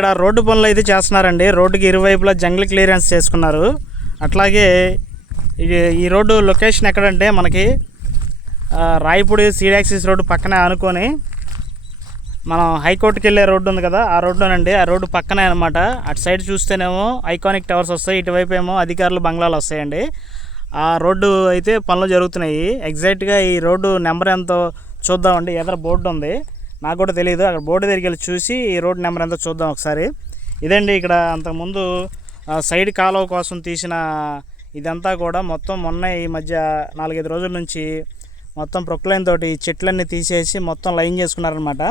ఇక్కడ రోడ్డు పనులు అయితే చేస్తున్నారండి. రోడ్డుకి ఇరువైపులా జంగిల్ క్లియరెన్స్ చేసుకున్నారు. అట్లాగే ఈ రోడ్డు లొకేషన్ ఎక్కడంటే మనకి రాయపూడి సీడాక్సిస్ రోడ్డు పక్కనే అనుకొని మనం హైకోర్టుకి వెళ్ళే రోడ్డు ఉంది కదా, ఆ రోడ్డునండి. ఆ రోడ్డు పక్కనే అనమాట. అటు సైడ్ చూస్తేనేమో ఐకానిక్ టవర్స్ వస్తాయి, ఇటువైపు ఏమో అధికారులు బంగ్లాలు వస్తాయండి. ఆ రోడ్డు అయితే పనులు జరుగుతున్నాయి. ఎగ్జాక్ట్గా ఈ రోడ్డు నెంబర్ ఎంతో చూద్దామండి. ఎదురు బోర్డు ఉంది, నాకు కూడా తెలియదు. అక్కడ బోర్డు దగ్గరికి వెళ్ళి చూసి ఈ రోడ్డు నెంబర్ ఎంతో చూద్దాం ఒకసారి. ఇదండి ఇక్కడ అంతకుముందు సైడ్ కాలువ కోసం తీసిన ఇదంతా కూడా మొత్తం మొన్న ఈ మధ్య 4-5 రోజుల నుంచి మొత్తం ప్రొక్లైన్ తోటి చెట్లన్నీ తీసేసి మొత్తం లైన్ చేసుకున్నారనమాట.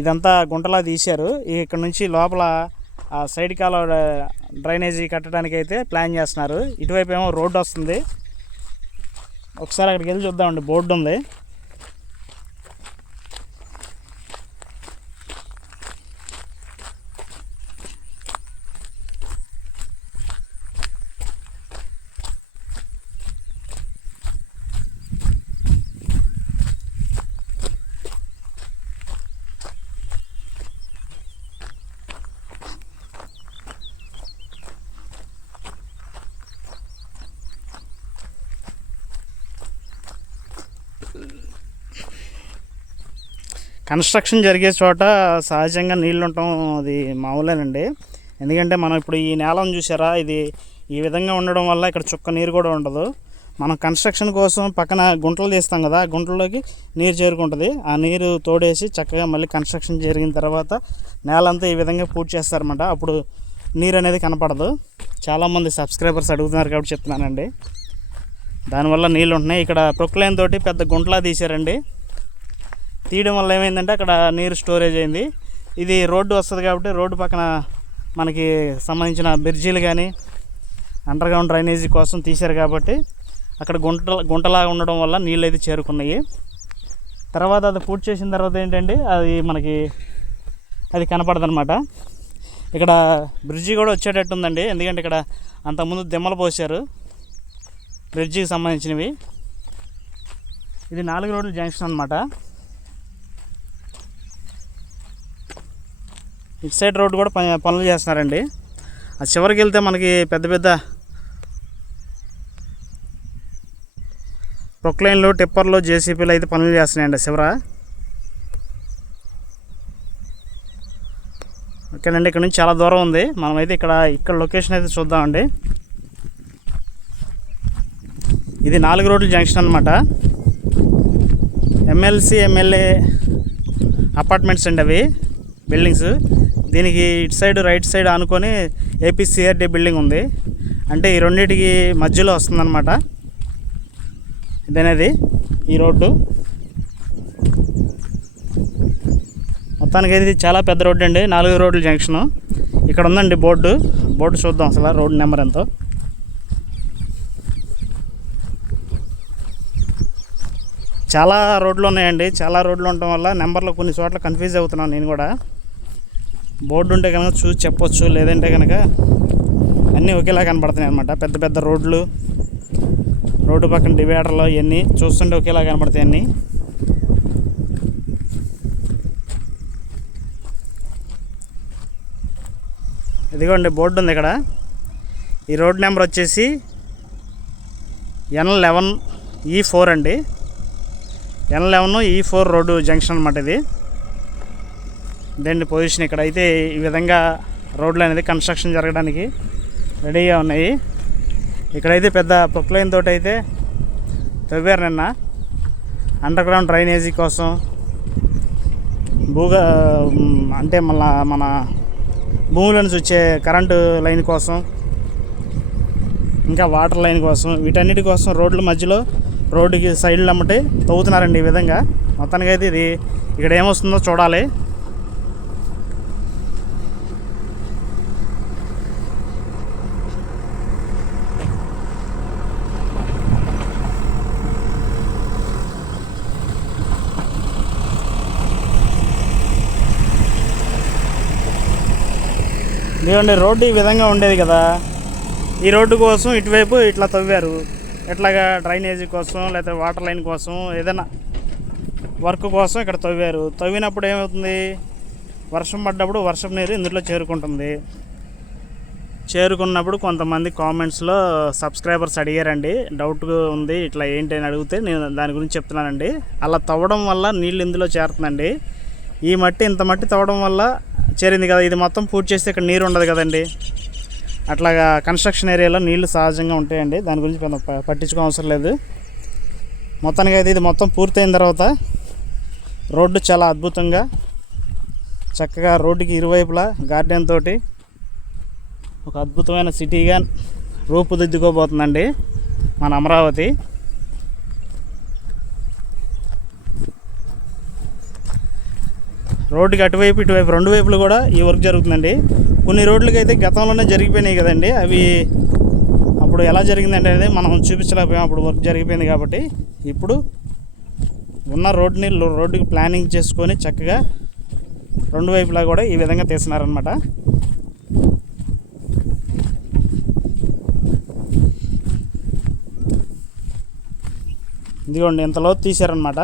ఇదంతా గుంటలా తీశారు. ఇక్కడ నుంచి లోపల సైడ్ కాలువ డ్రైనేజీ కట్టడానికి అయితే ప్లాన్ చేస్తున్నారు. ఇటువైపు ఏమో రోడ్డు వస్తుంది. ఒకసారి అక్కడికి వెళ్ళి చూద్దామండి. బోర్డు ఉంది. కన్స్ట్రక్షన్ జరిగే చోట సహజంగా నీళ్ళు ఉండటం అది మామూలేనండి. ఎందుకంటే మనం ఇప్పుడు ఈ నేలను చూసారా, ఇది ఈ విధంగా ఉండడం వల్ల ఇక్కడ చుక్క నీరు కూడా ఉండదు. మనం కన్స్ట్రక్షన్ కోసం పక్కన గుంటలు తీస్తాం కదా, ఆ గుంటల్లోకి నీరు చేరుకుంటుంది. ఆ నీరు తోడేసి చక్కగా మళ్ళీ కన్స్ట్రక్షన్ జరిగిన తర్వాత నేలంతా ఈ విధంగా పూర్తి చేస్తారన్నమాట. అప్పుడు నీరు అనేది కనపడదు. చాలామంది సబ్స్క్రైబర్స్ అడుగుతున్నారు కాబట్టి చెప్తున్నానండి. దానివల్ల నీళ్ళు ఉంటున్నాయి. ఇక్కడ ప్రొక్లైన్ తోటి పెద్ద గుంటలా తీశారండి. తీయడం వల్ల ఏమైందంటే అక్కడ నీరు స్టోరేజ్ అయింది. ఇది రోడ్డు వస్తుంది కాబట్టి రోడ్డు పక్కన మనకి సంబంధించిన బ్రిడ్జీలు కానీ అండర్గ్రౌండ్ డ్రైనేజీ కోసం తీశారు కాబట్టి అక్కడ గుంటలాగా ఉండడం వల్ల నీళ్ళు అయితే చేరుకున్నాయి. తర్వాత అది పూర్తి చేసిన తర్వాత ఏంటంటే అది కనపడదు అనమాట. ఇక్కడ బ్రిడ్జి కూడా వచ్చేటట్టు ఉందండి. ఎందుకంటే ఇక్కడ అంతకుముందు దిమ్మలు పోసారు బ్రిడ్జికి సంబంధించినవి. ఇది 4 రోడ్ల జంక్షన్ అనమాట. ఇటు సైడ్ రోడ్డు కూడా పనులు చేస్తున్నారండి. ఆ చివరికి వెళ్తే మనకి పెద్ద పెద్ద ప్రొక్లైన్లు, టిప్పర్లు, జేసీపీలు అయితే పనులు చేస్తున్నాయండి చివర. ఓకేనండి, ఇక్కడ నుంచి చాలా దూరం ఉంది. మనమైతే ఇక్కడ లొకేషన్ అయితే చూద్దామండి. ఇది 4 రోడ్ల జంక్షన్ అనమాట. ఎమ్మెల్సీ, ఎమ్మెల్యే అపార్ట్మెంట్స్ అండి అవి బిల్డింగ్స్. దీనికి ఇటు సైడ్ రైట్ సైడ్ ఆనుకొని ఏపీసీఆర్డీ బిల్డింగ్ ఉంది. అంటే ఈ రెండింటికి మధ్యలో వస్తుందన్నమాట ఇదనేది ఈ రోడ్డు. మొత్తానికి ఇది చాలా పెద్ద రోడ్డు అండి, 4 రోడ్ల జంక్షను. ఇక్కడ ఉందండి బోర్డు చూద్దాం అసలు రోడ్డు నెంబర్ ఎంతో. చాలా రోడ్లు ఉన్నాయండి. చాలా రోడ్లు ఉండటం వల్ల నెంబర్లో కొన్ని చోట్ల కన్ఫ్యూజ్ అవుతున్నాను నేను కూడా. బోర్డు ఉంటే కనుక చూసి చెప్పొచ్చు, లేదంటే కనుక అన్నీ ఒకేలా కనపడుతున్నాయి అన్నమాట. పెద్ద పెద్ద రోడ్లు, రోడ్డు పక్కన డివైడర్లు ఇవన్నీ చూస్తుంటే ఒకేలా కనపడతాయి అన్నీ. ఇదిగోండి బోర్డు ఉంది ఇక్కడ. ఈ రోడ్ నెంబర్ వచ్చేసి N11E4 అండి. N11E4 రోడ్డు జంక్షన్ అనమాట ఇది. ఇదండి పొజిషన్. ఇక్కడ అయితే ఈ విధంగా రోడ్లు అనేది కన్స్ట్రక్షన్ జరగడానికి రెడీగా ఉన్నాయి. ఇక్కడైతే పెద్ద ప్రొక్లైన్ తోటి అయితే తవ్వారు నిన్న అండర్గ్రౌండ్ డ్రైనేజీ కోసం, అంటే మన భూముల నుంచి వచ్చే కరెంటు లైన్ కోసం, ఇంకా వాటర్ లైన్ కోసం, వీటన్నిటి కోసం రోడ్ల మధ్యలో రోడ్డుకి సైడ్లు అమ్మటే తవ్వుతున్నారండి ఈ విధంగా. మొత్తానికి అయితే ఇది ఇక్కడ ఏమొస్తుందో చూడాలి. ఇదిగోండి రోడ్డు ఈ విధంగా ఉండేది కదా. ఈ రోడ్డు కోసం ఇటువైపు ఇట్లా తవ్వారు. ఎట్లాగా డ్రైనేజీ కోసం లేకపోతే వాటర్ లైన్ కోసం ఏదైనా వర్క్ కోసం ఇక్కడ తవ్వారు. తవ్వినప్పుడు ఏమవుతుంది, వర్షం పడ్డప్పుడు వర్షం నీరు ఇందులో చేరుకుంటుంది. చేరుకున్నప్పుడు కొంతమంది కామెంట్స్లో సబ్స్క్రైబర్స్ అడిగారండి, డౌట్గా ఉంది ఇట్లా ఏంటి అని అడిగితే నేను దాని గురించి చెప్తున్నానండి. అలా తవ్వడం వల్ల నీళ్ళు ఇందులో చేరుతుందండి. ఈ మట్టి ఇంత మట్టి తవ్వడం వల్ల చేరింది కదా, ఇది మొత్తం పూర్తి చేస్తే ఇక్కడ నీరు ఉండదు కదండి. అట్లాగా కన్స్ట్రక్షన్ ఏరియాలో నీళ్లు సహజంగా ఉంటాయండి, దాని గురించి పట్టించుకోవడం అవసరం లేదు. మొత్తానికి అయితే ఇది మొత్తం పూర్తయిన తర్వాత రోడ్డు చాలా అద్భుతంగా చక్కగా రోడ్డుకి ఇరువైపులా గార్డెన్ తోటి ఒక అద్భుతమైన సిటీగా రూపుదిద్దుకోబోతుందండి మన అమరావతి. రోడ్డుకి అటువైపు ఇటువైపు రెండు వైపులు కూడా ఈ వర్క్ జరుగుతుందండి. కొన్ని రోడ్లకి అయితే గతంలోనే జరిగిపోయినాయి కదండి, అవి అప్పుడు ఎలా జరిగిందంటే అనేది మనం చూపించలేకపోయాం, అప్పుడు వర్క్ జరిగిపోయింది. కాబట్టి ఇప్పుడు ఉన్న రోడ్డుకి ప్లానింగ్ చేసుకొని చక్కగా రెండు వైపులా కూడా ఈ విధంగా తీస్తున్నారనమాట. ఇదిగోండి ఇంతలో తీశారనమాట.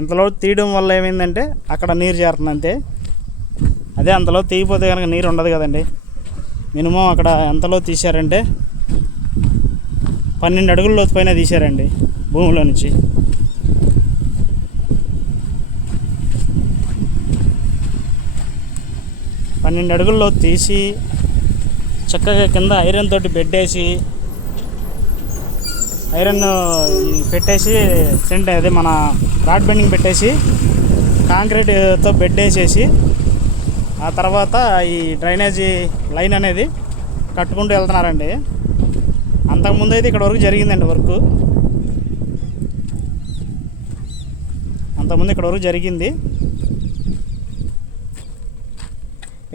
ఇంతలో తీయడం వల్ల ఏమైందంటే అక్కడ నీరు చేరుతుంది అంతే. అదే అంతలో తీయపోతే కనుక నీరు ఉండదు కదండి. మినిమం అక్కడ ఎంతలో తీశారంటే 12 అడుగుల లోతు పైన తీశారండి భూమిలో నుంచి. అడుగుల్లో తీసి చక్కగా కింద ఐరన్ తోటి బెడ్ వేసి ఐరన్ పెట్టేసి అదే మన రాడ్ బెండింగ్ పెట్టేసి కాంక్రీట్తో బెడ్ వేసేసి ఆ తర్వాత ఈ డ్రైనేజీ లైన్ అనేది కట్టుకుంటూ వెళ్తున్నారండి. అంతకుముందు అయితే ఇక్కడ వరకు జరిగిందండి వర్క్, అంతకుముందు ఇక్కడ వరకు జరిగింది.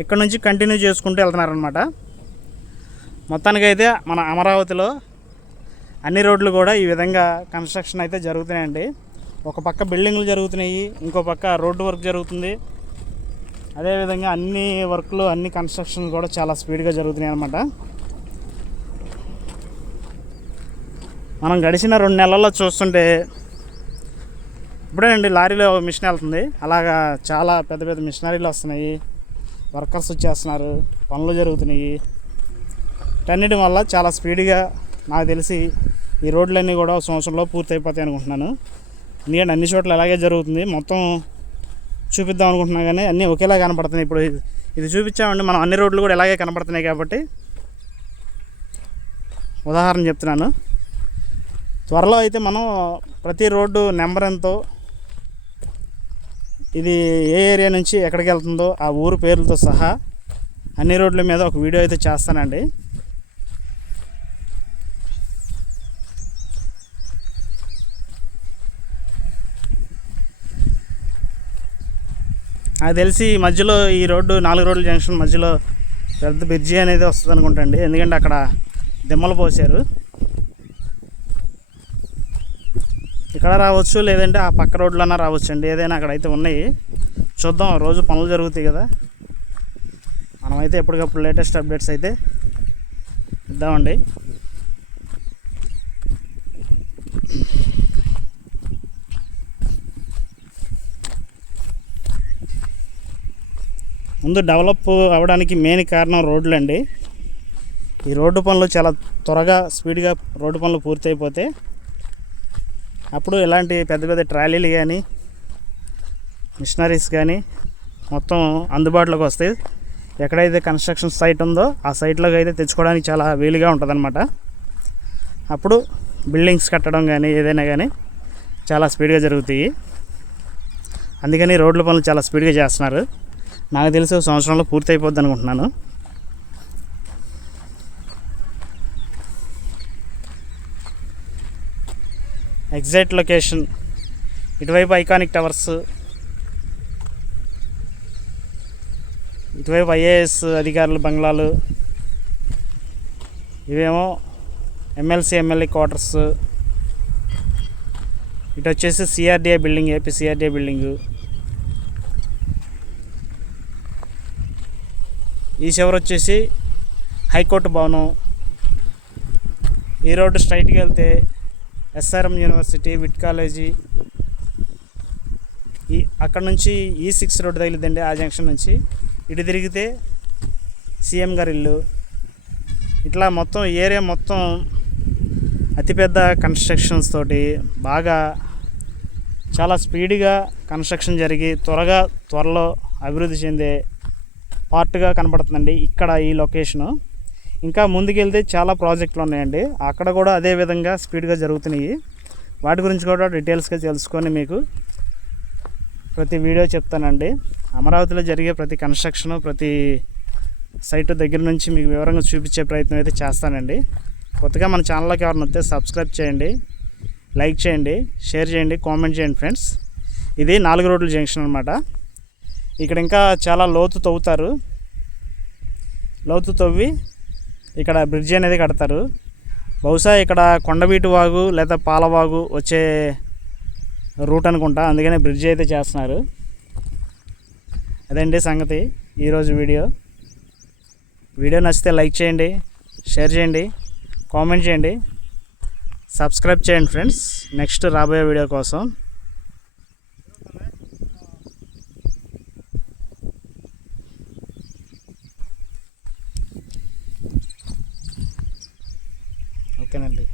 ఇక్కడ నుంచి కంటిన్యూ చేసుకుంటూ వెళ్తున్నారనమాట. మొత్తానికైతే మన అమరావతిలో అన్ని రోడ్లు కూడా ఈ విధంగా కన్స్ట్రక్షన్ అయితే జరుగుతున్నాయండి. ఒక పక్క బిల్డింగ్లు జరుగుతున్నాయి, ఇంకో పక్క రోడ్డు వర్క్ జరుగుతుంది. అదేవిధంగా అన్ని వర్క్లు అన్ని కన్స్ట్రక్షన్ కూడా చాలా స్పీడ్గా జరుగుతున్నాయి అన్నమాట. మనం గడిచిన 2 నెలల్లో చూస్తుంటే ఇప్పుడేనండి లారీలో మిషన్ వెళ్తుంది, అలాగా చాలా పెద్ద పెద్ద మిషనరీలు వస్తున్నాయి, వర్కర్స్ వచ్చేస్తున్నారు, పనులు జరుగుతున్నాయి. వీటన్నిటి వల్ల చాలా స్పీడ్గా నాకు తెలిసి ఈ రోడ్లన్నీ కూడా ఒక సంవత్సరంలో పూర్తి అయిపోతాయి అనుకుంటున్నాను. ఎందుకంటే అన్ని చోట్ల అలాగే జరుగుతుంది. మొత్తం చూపిద్దాం అనుకుంటున్నా కానీ అన్నీ ఒకేలా కనపడుతున్నాయి. ఇప్పుడు ఇది చూపించామండి, మనం అన్ని రోడ్లు కూడా ఇలాగే కనపడుతున్నాయి కాబట్టి ఉదాహరణ చెప్తున్నాను. త్వరలో అయితే మనం ప్రతి రోడ్డు నెంబర్ ఎంతో, ఇది ఏ ఏరియా నుంచి ఎక్కడికి వెళ్తుందో ఆ ఊరు పేర్లతో సహా అన్ని రోడ్ల మీద ఒక వీడియో అయితే చేస్తానండి. నాకు తెలిసి మధ్యలో ఈ రోడ్డు 4 రోడ్ల జంక్షన్ మధ్యలో పెద్ద బ్రిడ్జి అనేది వస్తుంది అనుకుంటా అండి, ఎందుకంటే అక్కడ దిమ్మలు పోసారు. ఇక్కడ రావచ్చు, లేదంటే ఆ పక్క రోడ్లన్నా రావచ్చు అండి, ఏదైనా అక్కడైతే ఉన్నాయి. చూద్దాం, రోజు పనులు జరుగుతాయి కదా, మనమైతే ఎప్పటికప్పుడు లేటెస్ట్ అప్డేట్స్ అయితే ఇద్దామండి. ముందు డెవలప్ అవ్వడానికి మెయిన్ కారణం రోడ్లు అండి. ఈ రోడ్డు పనులు చాలా త్వరగా స్పీడ్గా రోడ్డు పనులు పూర్తి అయిపోతే అప్పుడు ఇలాంటి పెద్ద పెద్ద ట్రాలీలు కానీ మిషనరీస్ కానీ మొత్తం అందుబాటులోకి వస్తాయి. ఎక్కడైతే కన్స్ట్రక్షన్ సైట్ ఉందో ఆ సైట్లోకి అయితే తెచ్చుకోవడానికి చాలా వీలుగా ఉంటుందన్నమాట. అప్పుడు బిల్డింగ్స్ కట్టడం కానీ ఏదైనా కానీ చాలా స్పీడ్గా జరుగుతాయి. అందుకని రోడ్ల పనులు చాలా స్పీడ్గా చేస్తున్నారు. నాకు తెలిసి ఒక సంవత్సరంలో పూర్తి అయిపోద్ది అనుకుంటున్నాను. ఎగ్జాక్ట్ లొకేషన్ ఇటువైపు ఐకానిక్ టవర్స్, ఇటువైపు ఐఏఎస్ అధికారుల బంగ్లాలు, ఇవేమో ఎమ్మెల్సీ ఎమ్మెల్యే క్వార్టర్స్, ఇటు వచ్చేసి CRDA building, AP CRDA building, ఈ చివరి వచ్చేసి హైకోర్టు భవనం. ఈ రోడ్డు స్ట్రైట్కి వెళ్తే ఎస్ఆర్ఎం యూనివర్సిటీ, విట్ కాలేజీ, ఈ అక్కడ నుంచి E6 రోడ్డు తగిలిద్దండి. ఆ జంక్షన్ నుంచి ఇటు తిరిగితే సీఎం గారి ఇల్లు. ఇట్లా మొత్తం ఏరియా మొత్తం అతిపెద్ద కన్స్ట్రక్షన్స్ తోటి బాగా చాలా స్పీడ్గా కన్స్ట్రక్షన్ జరిగి త్వరలో అభివృద్ధి చెందే పార్ట్గా కనపడుతుందండి ఇక్కడ ఈ లొకేషను. ఇంకా ముందుకెళ్తే చాలా ప్రాజెక్టులు ఉన్నాయండి, అక్కడ కూడా అదే విధంగా స్పీడ్గా జరుగుతున్నాయి. వాటి గురించి కూడా డీటెయిల్స్గా తెలుసుకొని మీకు ప్రతి వీడియో చెప్తానండి. అమరావతిలో జరిగే ప్రతి కన్స్ట్రక్షను, ప్రతి సైట్ దగ్గర నుంచి మీకు వివరంగా చూపించే ప్రయత్నం అయితే చేస్తానండి. కొత్తగా మన ఛానల్లోకి ఎవరైనా వస్తే సబ్స్క్రైబ్ చేయండి, లైక్ చేయండి, షేర్ చేయండి, కామెంట్ చేయండి ఫ్రెండ్స్. ఇది 4 రోడ్ల జంక్షన్ అనమాట. ఇక్కడ ఇంకా చాలా లోతు తవ్వుతారు. లోతు తవ్వి ఇక్కడ బ్రిడ్జి అనేది కడతారు. బహుశా ఇక్కడ కొండవీటి వాగు లేదా పాలవాగు వచ్చే రూట్ అనుకుంటా, అందుకనే బ్రిడ్జి అయితే చేస్తున్నారు. అదండి సంగతి ఈరోజు వీడియో. వీడియో నచ్చితే లైక్ చేయండి, షేర్ చేయండి, కామెంట్ చేయండి, సబ్స్క్రైబ్ చేయండి ఫ్రెండ్స్ నెక్స్ట్ రాబోయే వీడియో కోసం. ఓకేనండి.